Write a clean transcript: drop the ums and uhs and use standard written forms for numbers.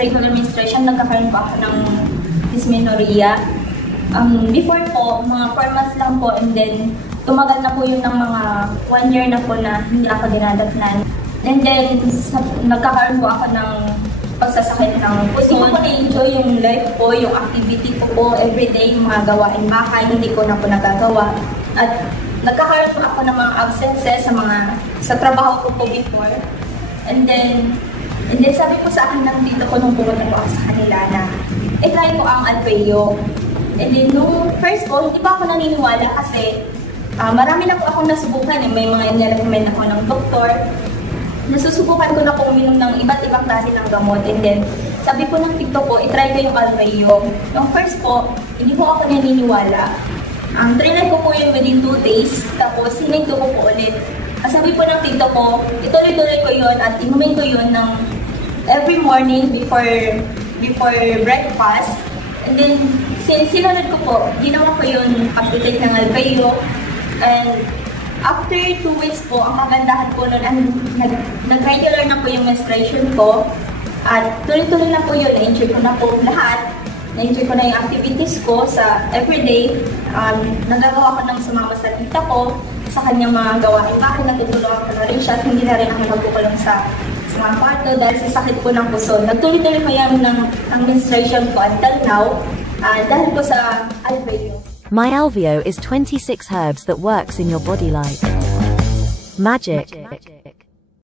irregular menstruation, nagkakaroon po ako ng dysmenorrhea. Before po, mga 4 months lang po, and then tumagal na po yun ng mga 1 year na po na hindi ako dinadatnan. And then, nagkakaroon po ako ng pagsasakit ng puso. Hindi ko po na-enjoy yung life ko, yung activity ko po, everyday, yung mga gawain bahay, hindi ko na po nagagawa. At nagkakaroon po ako ng mga absences sa trabaho ko po before. And then sabi po sa akin ng tito ko nung pumunta po ako sa kanila na try ko ang Alveo. And then nung first po, hindi pa ako naniniwala kasi marami na po akong nasubukan. May mga nirecommend ako ng doktor. Nasusubukan ko na po uminom ng iba't ibang klase ng gamot. And then sabi po ng tito ko, try ko yung Alveo. Yung first po, hindi po ako naniniwala. Trinay ko po yun within 2 days. Tapos hininto ko po ulit. Sabi po ng tito ko, ituloy-tuloy ko yun at inumin ko yun ng every morning before breakfast. And then, sinunod ko po, ginawa ko yun update ng Alveo. And after 2 weeks po, ang kagandahan po nun, nag-regular na po yung menstruation ko. At tuloy-tuloy na po yun, na-enjoy ko na po lahat. Na-enjoy ko na yung activities ko sa everyday. Nagagawa ko ng sumama sa tita ko, sa kanyang mga gawain bahay, natutulungan ko na rin siya at hindi na rin ako magkukulong sa mga kwarto dahil sa sakit ko ng puso. Nagtuloy-tuloy ko yan ng menstruation ko until now dahil po sa Alveo. My Alveo is 26 herbs that works in your body like magic.